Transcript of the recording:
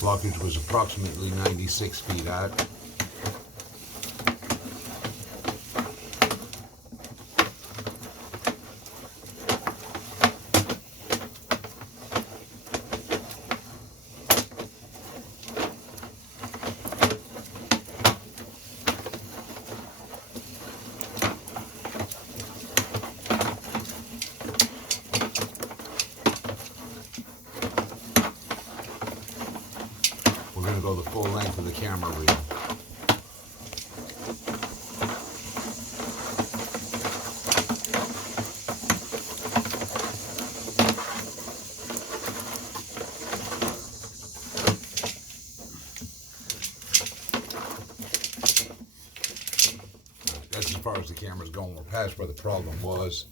Blockage was approximately 96 feet out. We're going to go the full length of the camera reel. That's as far as the camera's going. We're past where the problem was.